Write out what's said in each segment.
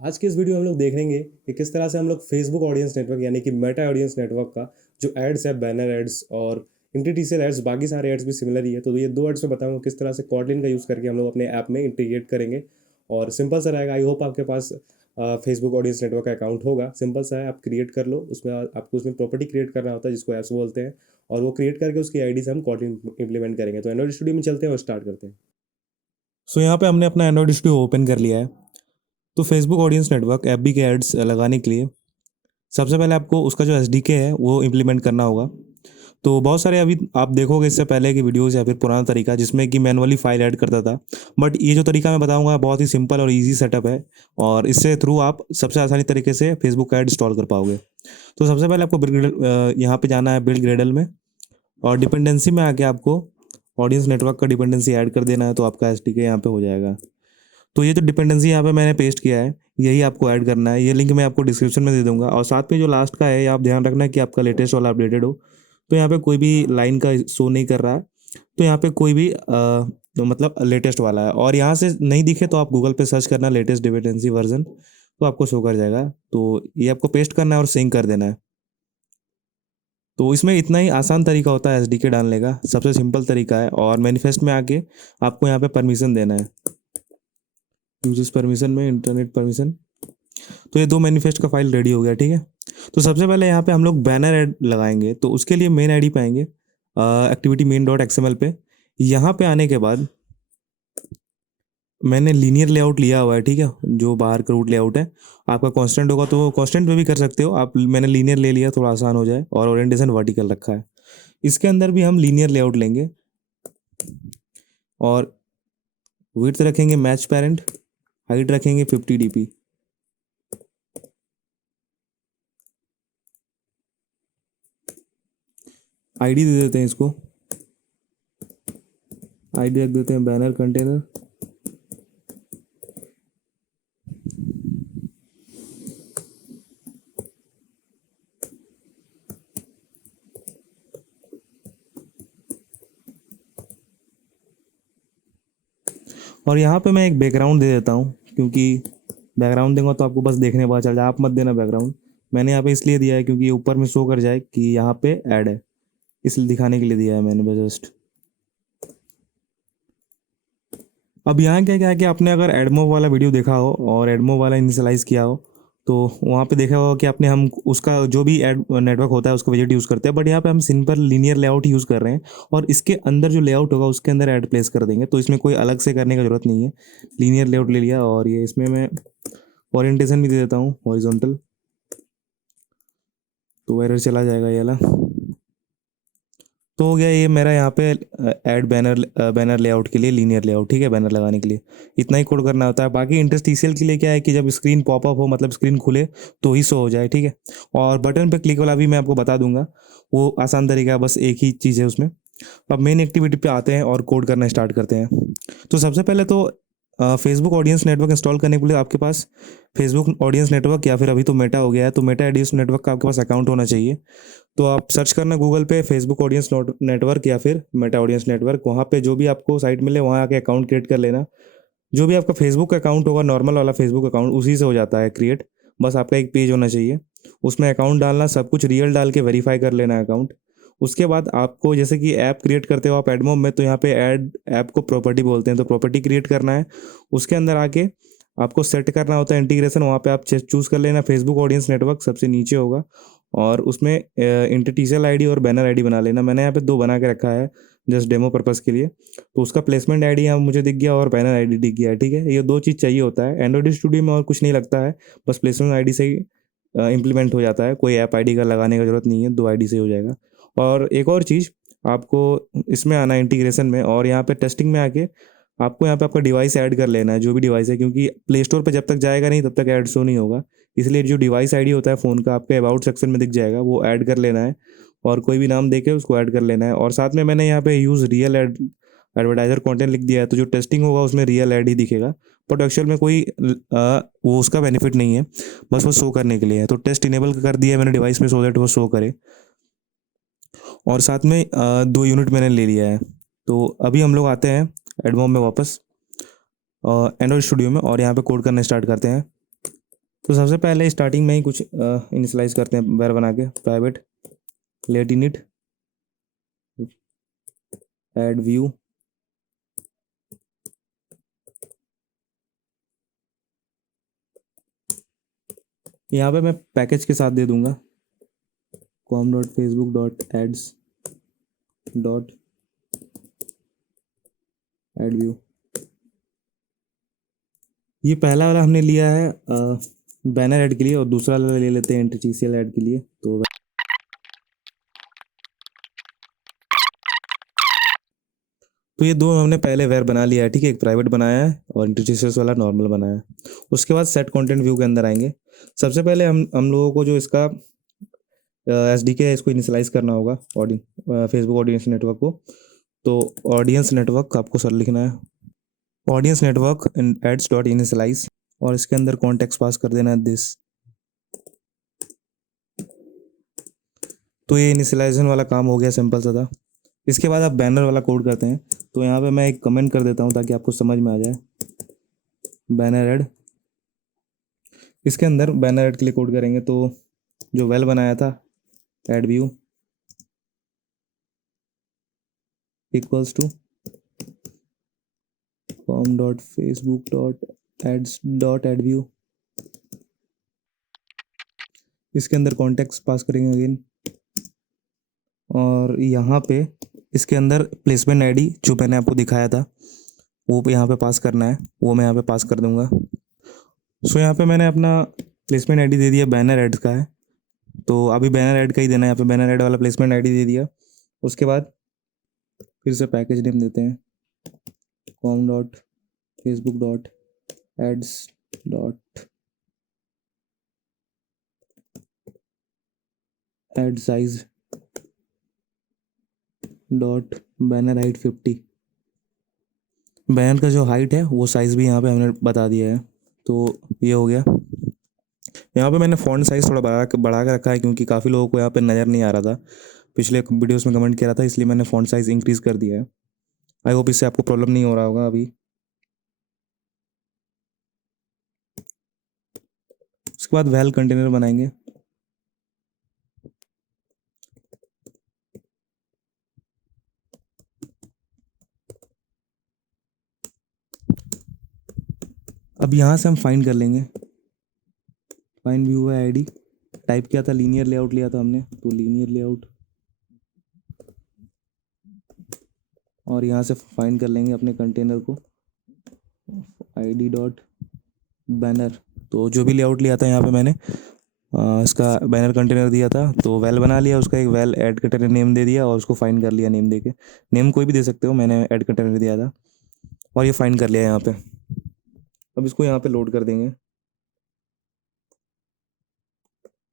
आज की इस वीडियो में हम लोग देखेंगे कि किस तरह से हम लोग फेसबुक ऑडियंस नेटवर्क यानी कि मेटा ऑडियंस नेटवर्क का जो एड्स है, बैनर एड्स और इंटीटीसीएल एड्स, बाकी सारे एड्स भी सिमिलर ही है, तो ये दो एड्स में बताऊंगा किस तरह से कॉटलिन का यूज़ करके हम लोग अपने ऐप में इंटीग्रेट करेंगे। और सिंपल सा रहेगा। आई होप आपके पास फेसबुक ऑडियंस नेटवर्क का अकाउंट होगा। सिंपल सा है, आप क्रिएट कर लो। उसमें आपको उसमें प्रॉपर्टी क्रिएट करना होता है जिसको एप्स बोलते हैं, और वो क्रिएट करके उसकी आईडी से हम कॉटलिन इंप्लीमेंट करेंगे। तो एंड्रॉइड स्टूडियो में चलते हैं और स्टार्ट करते हैं। सो यहाँ पे हमने अपना एंड्रॉइड स्टूडियो ओपन कर लिया है। तो फेसबुक ऑडियंस नेटवर्क एफबी के एड्स लगाने के लिए सबसे पहले आपको उसका जो एसडीके है वो इम्प्लीमेंट करना होगा। तो बहुत सारे अभी आप देखोगे इससे पहले की वीडियोस या फिर पुराना तरीका जिसमें कि मैनुअली फाइल ऐड करता था। बट ये जो तरीका मैं बताऊंगा बहुत ही सिंपल और इजी सेटअप है, और इससे थ्रू आप सबसे आसानी तरीके से फेसबुक का ऐड इंस्टॉल कर पाओगे। तो सबसे पहले आपको यहाँ पे जाना है बिल्ड ग्रेडल में, और डिपेंडेंसी में आके आपको ऑडियंस नेटवर्क का डिपेंडेंसी ऐड कर देना है, तो आपका एसडीके यहाँ पे हो जाएगा। तो ये जो डिपेंडेंसी यहाँ पे मैंने पेस्ट किया है, यही आपको ऐड करना है। ये लिंक मैं आपको डिस्क्रिप्शन में दे दूंगा, और साथ में जो लास्ट का है ये आप ध्यान रखना कि आपका लेटेस्ट वाला अपडेटेड हो। तो यहाँ पे कोई भी लाइन का शो नहीं कर रहा है, तो यहाँ पे कोई भी तो मतलब लेटेस्ट वाला है, और यहाँ से नहीं दिखे तो आप गूगल पे सर्च करना लेटेस्ट डिपेंडेंसी वर्जन, तो आपको शो कर जाएगा। तो ये आपको पेस्ट करना है और सिंक कर देना है। तो इसमें इतना ही आसान तरीका होता है एसडीके डालने का, सबसे सिंपल तरीका है। और मैनिफेस्ट में आके आपको यहाँ पे परमिशन देना है, यूजर्स परमिशन में इंटरनेट परमिशन। तो ये दो मैनिफेस्ट का फाइल रेडी हो गया, ठीक है। तो सबसे पहले यहाँ पे हम लोग बैनर ऐड लगाएंगे, तो उसके लिए मेन आईडी पाएंगे एक्टिविटी मेन डॉट एक्सएमएल पे। यहाँ पे आने के बाद मैंने लीनियर लेआउट लिया हुआ है, ठीक है। जो बाहर का रूट लेआउट है, आपका कांस्टेंट होगा तो कांस्टेंट पे भी कर सकते हो आप। मैंने लीनियर ले लिया, थोड़ा आसान हो जाए, और ओरिएंटेशन वर्टिकल रखा है। इसके अंदर भी हम लीनियर लेआउट लेंगे, और विड्थ रखेंगे मैच पेरेंट, हाइट रखेंगे 50 dp। आईडी दे देते हैं इसको, आईडी रख देते हैं बैनर कंटेनर। और यहाँ पे मैं एक बैकग्राउंड दे देता हूँ, क्योंकि बैकग्राउंड दूंगा तो आपको बस देखने पता चल जाए, आप मत देना बैकग्राउंड। मैंने यहाँ पे इसलिए दिया है क्योंकि ऊपर में शो कर जाए कि यहाँ पे ऐड है, इसलिए दिखाने के लिए दिया है मैंने बस जस्ट। अब यहाँ क्या क्या है कि आपने अगर एडमो वाला वीडियो देखा हो और एडमो वाला इनिशियलाइज किया हो, तो वहाँ पे देखा होगा कि आपने हम उसका जो भी एड नेटवर्क होता है उसका विजेट यूज़ करते हैं। बट यहाँ पे हम सिंपल लीनियर लेआउट यूज़ कर रहे हैं, और इसके अंदर जो लेआउट होगा उसके अंदर ऐड प्लेस कर देंगे, तो इसमें कोई अलग से करने का जरूरत नहीं है। लीनियर लेआउट ले लिया, और ये इसमें मैं ओरिएंटेशन भी दे देता हूँ हॉरिजॉन्टल, तो एरर चला जाएगा ये वाला। तो हो गया ये मेरा यहाँ पे ऐड बैनर लेआउट के लिए लीनियर लेआउट, ठीक है। बैनर लगाने के लिए इतना ही कोड करना होता है। बाकी इंटरस्टिशियल के लिए क्या है कि जब स्क्रीन पॉपअप हो, मतलब स्क्रीन खुले, तो ही शो हो जाए, ठीक है। और बटन पे क्लिक वाला भी मैं आपको बता दूंगा, वो आसान तरीका है, बस एक ही चीज़ है उसमें। अब मेन एक्टिविटी पे आते हैं और कोड करना स्टार्ट करते हैं। तो सबसे पहले तो फेसबुक ऑडियंस नेटवर्क इंस्टॉल करने के लिए आपके पास फेसबुक ऑडियंस नेटवर्क, या फिर अभी तो मेटा हो गया है, तो मेटा ऑडियंस नेटवर्क का आपके पास अकाउंट होना चाहिए। तो आप सर्च करना गूगल पे फेसबुक ऑडियंस नेटवर्क या फिर मेटा ऑडियंस नेटवर्क, वहाँ पे जो भी आपको साइट मिले वहाँ आके अकाउंट क्रिएट कर लेना। जो भी आपका फेसबुक अकाउंट होगा, नॉर्मल वाला फेसबुक अकाउंट, उसी से हो जाता है क्रिएट। बस आपका एक पेज होना चाहिए, उसमें अकाउंट डालना, सब कुछ रियल डाल के वेरीफाई कर लेना अकाउंट। उसके बाद आपको जैसे कि ऐप क्रिएट करते हो आप एडमोब में, तो यहाँ पे ऐड ऐप को प्रॉपर्टी बोलते हैं, तो प्रॉपर्टी क्रिएट करना है। उसके अंदर आके आपको सेट करना होता है इंटीग्रेशन, वहाँ पे आप चूज़ कर लेना फेसबुक ऑडियंस नेटवर्क, सबसे नीचे होगा। और उसमें इंटीटीसीएल आईडी और बैनर आईडी बना लेना। मैंने यहाँ पे दो बना के रखा है जस्ट डेमो पर्पज़ के लिए। तो उसका प्लेसमेंट आईडी यहाँ मुझे दिख गया और बैनर आईडी दिख गया है, ठीक है। ये दो चीज़ चाहिए होता है एंड्रॉइड स्टूडियो में, और कुछ नहीं लगता है, बस प्लेसमेंट आईडी से ही इम्प्लीमेंट हो जाता है। कोई ऐप आईडी का लगाने का जरूरत नहीं है, दो आईडी से ही हो जाएगा। और एक और चीज़, आपको इसमें आना है इंटीग्रेशन में, और यहाँ पे टेस्टिंग में आके आपको यहाँ पे आपका डिवाइस ऐड कर लेना है, जो भी डिवाइस है, क्योंकि प्ले स्टोर पे जब तक जाएगा नहीं तब तक ऐड शो नहीं होगा। इसलिए जो डिवाइस आईडी होता है फ़ोन का, आपके अबाउट सेक्शन में दिख जाएगा, वो ऐड कर लेना है, और कोई भी नाम देके उसको ऐड कर लेना है। और साथ में मैंने यहाँ पे use real ad advertiser content लिख दिया है, तो जो टेस्टिंग होगा उसमें रियल ऐड ही दिखेगा। बट एक्चुअल में कोई वो उसका बेनिफिट नहीं है, बस वो शो करने के लिए है। तो टेस्ट इनेबल कर दिया है मैंने डिवाइस में, सो दैट वो शो करे। और साथ में 2 यूनिट मैंने ले लिया है। तो अभी हम लोग आते हैं एडमोब में वापस, एंड्रॉइड स्टूडियो में, और यहाँ पे कोड करना स्टार्ट करते हैं। तो सबसे पहले स्टार्टिंग में ही कुछ इनिशियलाइज करते हैं वेर बना के, private let init ad view, यहाँ पे मैं पैकेज के साथ दे दूंगा com.facebook.ads.add ये पहला वाला हमने लिया है बैनर ऐड के लिए, और दूसरा वाला ले लेते हैं इंटरटीसीएल ऐड के लिए। तो ये दो हमने पहले वेर बना लिया है, ठीक है, एक प्राइवेट बनाया है और इंटरटीसीएल वाला नॉर्मल बनाया है। उसके बाद सेट कंटेंट व्यू के अंदर आएंगे। सबसे पहले हम लोगों को जो इसका एसडीके है इसको इनिशियलाइज करना होगा फेसबुक ऑडियंस नेटवर्क को। तो ऑडियंस नेटवर्क आपको सर लिखना है, audience network ads dot initialise, और इसके अंदर कॉन्टेक्स्ट पास कर देना है दिस। तो ये इनिशियलाइजेशन वाला काम हो गया, सिंपल सा था। इसके बाद आप बैनर वाला कोड करते हैं। तो यहाँ पे मैं एक कमेंट कर देता हूँ ताकि आपको समझ में आ जाए। बैनर ऐड, इसके अंदर बैनर ऐड के लिए कोड करेंगे। तो जो वेल बनाया था ad view equals to com.facebook.ads.add view, इसके अंदर कॉन्टेक्स्ट पास करेंगे अगेन, और यहाँ पे इसके अंदर प्लेसमेंट आईडी जो मैंने आपको दिखाया था वो यहाँ पे पास करना है, वो मैं यहाँ पे पास कर दूंगा। सो यहाँ पे मैंने अपना प्लेसमेंट आईडी दे दिया, बैनर ऐड का है तो अभी बैनर ऐड का ही देना है। यहाँ पे बैनर ऐड वाला प्लेसमेंट आईडी दे दिया। उसके बाद फिर से पैकेज नेम देते हैं com.facebook.ads.add size dot banner height 50। Banner का जो हाइट है वो साइज़ भी यहाँ पे हमने बता दिया है। तो ये हो गया। यहाँ पे मैंने फ़ॉन्ट साइज़ थोड़ा बढ़ा के रखा है क्योंकि काफ़ी लोगों को यहाँ पे नज़र नहीं आ रहा था, पिछले वीडियोस में कमेंट किया रहा था, इसलिए मैंने फ़ॉन्ट साइज़ इंक्रीज़ कर दिया है। आई होप इससे आपको प्रॉब्लम नहीं हो रहा होगा अभी। उसके बाद वेल कंटेनर बनाएंगे। अब यहाँ से हम फाइंड कर लेंगे, फाइंड व्यू है आईडी, टाइप किया था लीनियर लेआउट लिया था हमने, तो लीनियर लेआउट, और यहाँ से फाइंड कर लेंगे अपने कंटेनर को आईडी डॉट बैनर। तो जो भी लेआउट लिया था यहाँ पे मैंने इसका बैनर कंटेनर दिया था, तो वेल बना लिया, उसका एक वेल ऐड कंटेनर नेम दे दिया और उसको फाइंड कर लिया नेम देके। नेम कोई भी दे सकते हो, मैंने ऐड कंटेनर दिया था और ये फाइंड कर लिया यहाँ पे। अब इसको यहाँ पे लोड कर देंगे।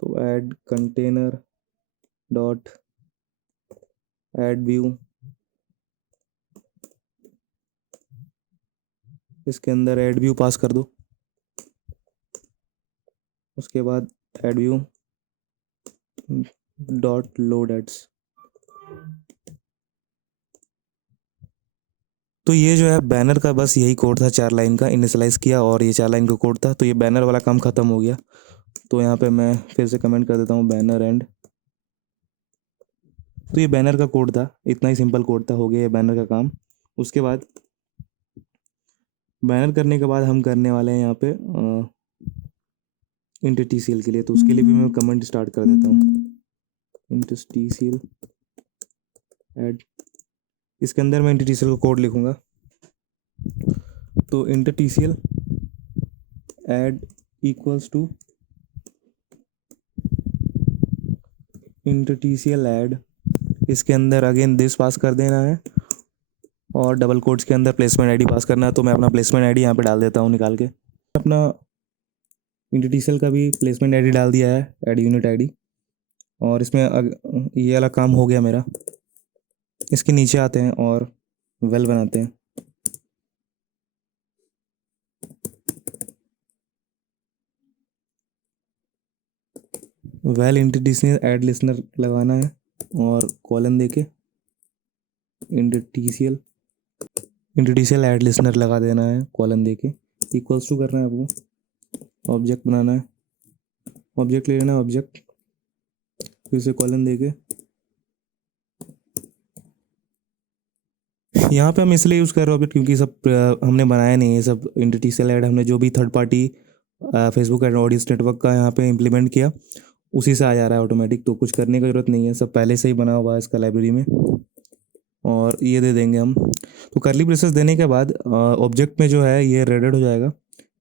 तो ad container dot ad view, इसके अंदर ऐड व्यू पास कर दो। उसके बाद ad view dot load ads. तो ये जो है बैनर का बस यही कोड था, 4 लाइन का इनिशियलाइज किया और ये 4 लाइन का कोड था। तो ये बैनर वाला काम ख़त्म हो गया। तो यहाँ पे मैं फिर से कमेंट कर देता हूँ बैनर एंड। तो ये बैनर का कोड था, इतना ही सिंपल कोड था, हो गया ये बैनर का काम। उसके बाद बैनर करने के बाद हम करने वाले हैं यहाँ पे इंटरटीसीएल के लिए। तो उसके लिए भी मैं कमेंट स्टार्ट कर देता हूँ इंटरटीसीएल ऐड। इसके अंदर मैं इंटरटीसीएल का कोड लिखूँगा। तो इंटरटीसीएल ऐड इक्वल्स टू इंटरटीसीएल ऐड, इसके अंदर अगेन दिस पास कर देना है और डबल कोट्स के अंदर प्लेसमेंट आईडी पास करना है। तो मैं अपना प्लेसमेंट आईडी यहाँ पे डाल देता हूँ निकाल के। अपना इंटरटीसीएल का भी प्लेसमेंट आईडी डाल दिया है, ऐड यूनिट आईडी, और इसमें ये वाला काम हो गया मेरा। इसके नीचे आते हैं और वेल बनाते हैं। वेल इंटरटीसीएल ऐड लिसनर लगाना है और कॉलन देके इंटरटीसीएल ऐड लिसनर लगा देना है कॉलन देके। इक्वल्स टू करना है आपको, ऑब्जेक्ट बनाना है ऑब्जेक्ट ले लेना, ऑब्जेक्ट, फिर से कॉलन देके यहाँ पे हम इसलिए यूज़ कर रहे हैं ऑब्जेक्ट क्योंकि सब हमने बनाया नहीं है, सब एंटिटी सेल ऐड हमने जो भी third party Facebook ad audience network का यहाँ पे इम्प्लीमेंट किया उसी से आ जा रहा है ऑटोमेटिक, तो कुछ करने की ज़रूरत नहीं है, सब पहले से ही बना हुआ है इसका लाइब्रेरी में। और ये दे देंगे हम। तो करली ब्रेसेस देने के बाद ऑब्जेक्ट में जो है ये रेडेड हो जाएगा,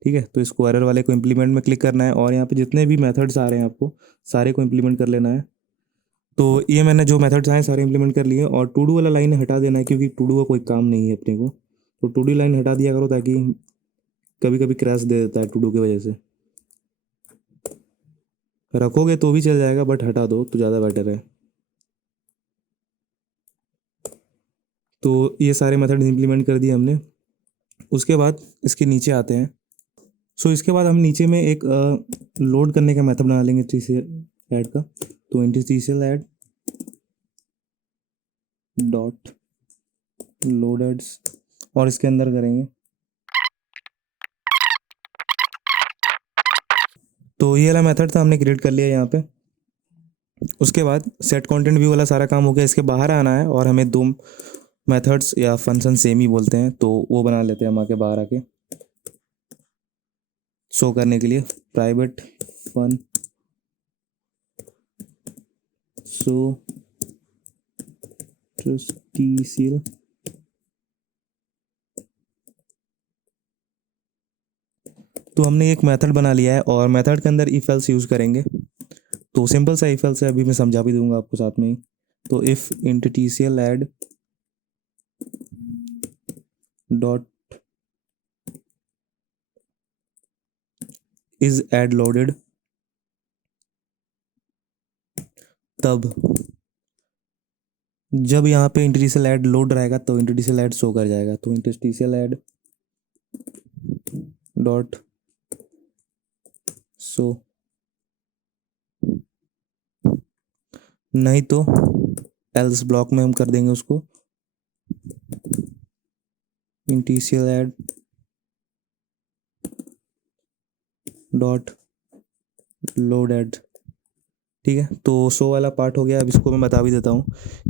ठीक है। तो इसको एरर वाले को इम्प्लीमेंट में क्लिक करना है और यहाँ पे जितने भी मेथड्स आ रहे हैं आपको सारे को इम्प्लीमेंट कर लेना है। तो ये मैंने जो मेथड्स आए सारे इम्प्लीमेंट कर लिए और टू डू वाला लाइन हटा देना है क्योंकि टू डू का कोई काम नहीं है अपने को। तो टू डू लाइन हटा दिया करो ताकि कभी कभी क्रैश दे देता है टू डू की वजह से। रखोगे तो भी चल जाएगा बट हटा दो तो ज़्यादा बेटर है। तो ये सारे मेथड इम्प्लीमेंट कर दिए हमने। उसके बाद इसके नीचे आते हैं। सो इसके बाद हम नीचे में एक लोड करने का मेथड बना लेंगे TCL ऐड का। तो TCL ad dot load ads और इसके अंदर करेंगे। तो ये वाला मेथड था हमने क्रिएट कर लिया यहाँ पे। उसके बाद सेट कंटेंट व्यू वाला सारा काम हो गया। इसके बाहर आना है और हमें दो मेथड्स या फंक्शन सेम ही बोलते हैं तो वो बना लेते हैं हम आके बाहर आके शो करने के लिए। प्राइवेट फन सो TCL तो हमने एक मेथड बना लिया है और मेथड के अंदर इफ एल्स यूज़ करेंगे। तो सिंपल सा इफ एल्स है, अभी मैं समझा भी दूंगा आपको साथ में ही। तो if int TCL ad dot is add loaded, तब जब यहाँ पे इंट TCL ऐड लोड रहेगा तो इंट TCL ऐड शो कर जाएगा। तो int TCL ad dot show, नहीं तो एल्स ब्लॉक में हम कर देंगे उसको int TCL ad dot load add, ठीक है। तो शो वाला पार्ट हो गया। अब इसको मैं बता भी देता हूँ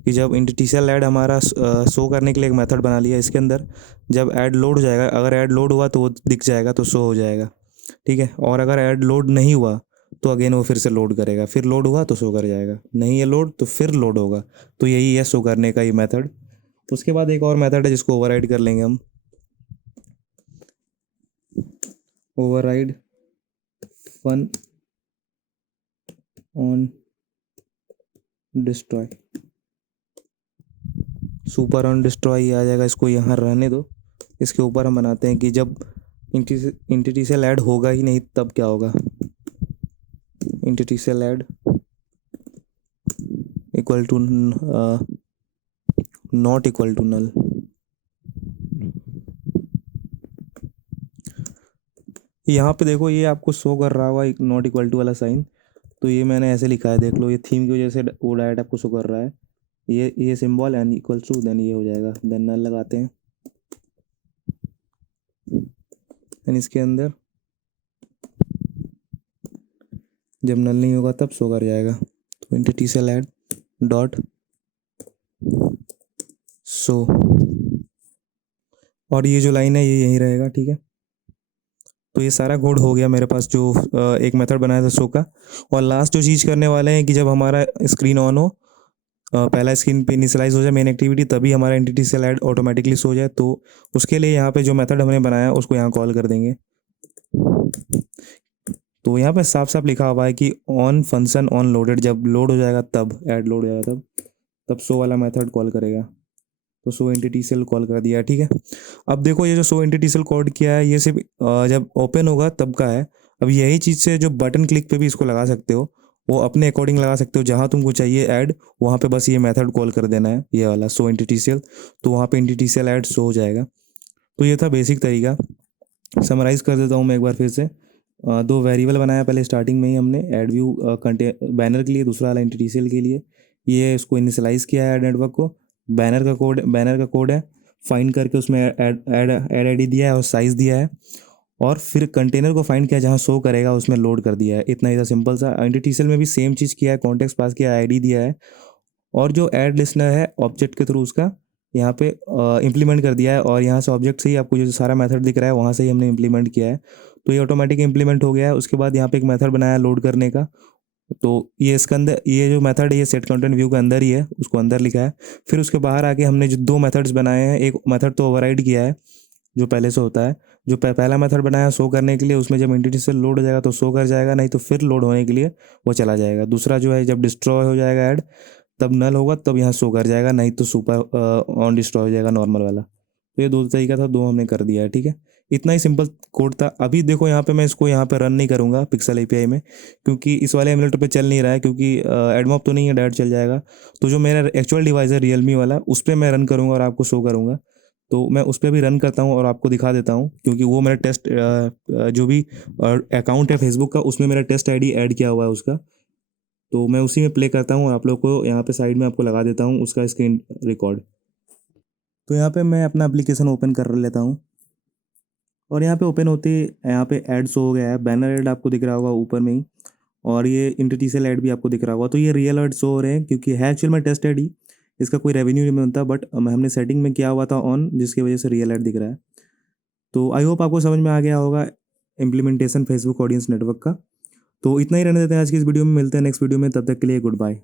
कि जब इंट TCL ऐड हमारा शो करने के लिए एक मेथड बना लिया, इसके अंदर जब ऐड लोड हो जाएगा, अगर ऐड लोड हुआ तो वो दिख जाएगा तो शो हो जाएगा, ठीक है। और अगर ऐड लोड नहीं हुआ तो अगेन वो फिर से लोड करेगा, फिर लोड हुआ तो शो कर जाएगा, नहीं है लोड तो फिर लोड होगा। तो यही है शो करने का ये मेथड। उसके बाद एक और मेथड है जिसको ओवरराइड कर लेंगे हम। Override fun on destroy, super on destroy आ जाएगा। इसको यहाँ रहने दो। इसके ऊपर हम बनाते हैं कि जब इंट TCL ऐड होगा ही नहीं तब क्या होगा। Int TCL ad equal to not equal to null. यहाँ पे देखो ये आपको शो कर रहा होगा एक नॉट इक्वल टू वाला साइन, तो ये मैंने ऐसे लिखा है, देख लो ये थीम की वजह से वो डायरेक्ट आपको शो कर रहा है। ये symbol N equal to then ये हो जाएगा, देन नल लगाते हैं एंड इसके अंदर जब नल नहीं होगा तब शो कर जाएगा। तो int TCL ad dot show, और ये जो लाइन है ये यहीं रहेगा, ठीक है। तो ये सारा कोड हो गया मेरे पास जो एक मेथड बनाया था शो का। और लास्ट जो चीज़ करने वाले हैं कि जब हमारा स्क्रीन ऑन हो, पहला स्क्रीन पे इनिशियलाइज हो जाए मेन एक्टिविटी, तभी हमारा int TCL add automatically so जाए। तो उसके लिए यहाँ पे जो मेथड हमने बनाया उसको यहाँ कॉल कर देंगे। तो यहाँ पे साफ साफ लिखा हुआ है कि ऑन फंक्शन ऑन लोडेड, जब लोड हो जाएगा तब ऐड लोड हो जाएगा तब शो वाला मेथड कॉल करेगा। तो शो इंट TCL कॉल कर दिया, ठीक है। अब देखो ये जो शो इंट TCL कोड किया है ये सिर्फ जब ओपन होगा तब का है। अब यही चीज़ से जो बटन क्लिक पे भी इसको लगा सकते हो, वो अपने अकॉर्डिंग लगा सकते हो, जहाँ तुमको चाहिए ऐड वहाँ पे बस ये मेथड कॉल कर देना है, ये वाला शो इंट TCL। तो वहाँ पे इंट TCL ऐड शो हो जाएगा। तो ये था बेसिक तरीका। समराइज़ कर देता हूँ मैं एक बार फिर से। दो वेरिएबल बनाया पहले स्टार्टिंग में ही हमने, ऐड व्यू बैनर के लिए, दूसरा वाला इंट TCL के लिए। ये इसको इनिशियलाइज़ किया है ऐड नेटवर्क को। बैनर का कोड है, फाइंड करके उसमें ऐड आईडी दिया है और साइज़ दिया है। और फिर कंटेनर को फाइंड किया जहाँ शो करेगा उसमें लोड कर दिया है। इतना ही था, सिंपल सा। एंटिटीसीएल में भी सेम चीज़ किया है, कॉन्टेक्स्ट पास किया, आईडी दिया है, और जो ऐड लिस्नर है ऑब्जेक्ट के थ्रू उसका यहाँ पे इम्प्लीमेंट कर दिया है। और यहाँ से ऑब्जेक्ट से ही आपको जो सारा मेथड दिख रहा है वहाँ से ही हमने इम्प्लीमेंट किया है। तो ये ऑटोमेटिक इम्प्लीमेंट हो गया है। उसके बाद यहाँ पे एक मेथड बनाया लोड करने का। तो ये इसके अंदर, ये जो मेथड है ये सेट कंटेंट व्यू के अंदर ही है, उसको अंदर लिखा है। फिर उसके बाहर आके हमने जो दो मेथड्स बनाए हैं, एक मेथड तो ओवरराइड किया है जो पहले से होता है। जो पहला मेथड बनाया शो करने के लिए, उसमें जब एंटिटी से लोड हो जाएगा तो शो कर जाएगा, नहीं तो फिर लोड होने के लिए वो चला जाएगा। दूसरा जो है जब डिस्ट्रॉय हो जाएगा ऐड, तब नल होगा, तब यहाँ शो कर जाएगा, नहीं तो सुपर ऑन डिस्ट्रॉय हो जाएगा नॉर्मल वाला। तो ये दो तरीका था, दो हमने कर दिया है, ठीक है। इतना ही सिंपल कोड था। अभी देखो यहाँ पे मैं इसको यहाँ पे रन नहीं करूँगा पिक्सल एपीआई में, क्योंकि इस वाले एमुलेटर पे चल नहीं रहा है, क्योंकि एडमॉप तो नहीं है, डायरेक्ट चल जाएगा। तो जो मेरा एक्चुअल डिवाइस है रियलमी वाला, उस पर मैं रन करूँगा और आपको शो करूँगा। तो मैं उस पर भी रन करता हूँ और आपको दिखा देता हूँ, क्योंकि वो मेरा टेस्ट जो भी अकाउंट है फेसबुक का, उसमें मेरा टेस्ट आईडी ऐड किया हुआ है उसका। तो मैं उसी में प्ले करता हूँ और आप लोग को यहाँ पे साइड में आपको लगा देता हूँ उसका स्क्रीन रिकॉर्ड। तो यहाँ पे मैं अपना एप्लीकेशन ओपन कर लेता हूँ, और यहाँ पे ओपन होते ही यहाँ पे ऐड शो हो गया है। बैनर ऐड आपको दिख रहा होगा ऊपर में ही, और ये इंटरटीसीएल ऐड भी आपको दिख रहा होगा। तो ये रियल ऐड शो हो रहे हैं, क्योंकि है एक्चुअल में टेस्ट ऐड ही, इसका कोई रेवेन्यू नहीं बनता, बट हमने सेटिंग में किया हुआ था ऑन, जिसकी वजह से रियल ऐड दिख रहा है। तो आई होप आपको समझ में आ गया होगा इम्प्लीमेंटेशन फेसबुक ऑडियंस नेटवर्क का। तो इतना ही रहने देते हैं आज की इस वीडियो में, मिलते हैं नेक्स्ट वीडियो में, तब तक के लिए गुड बाय।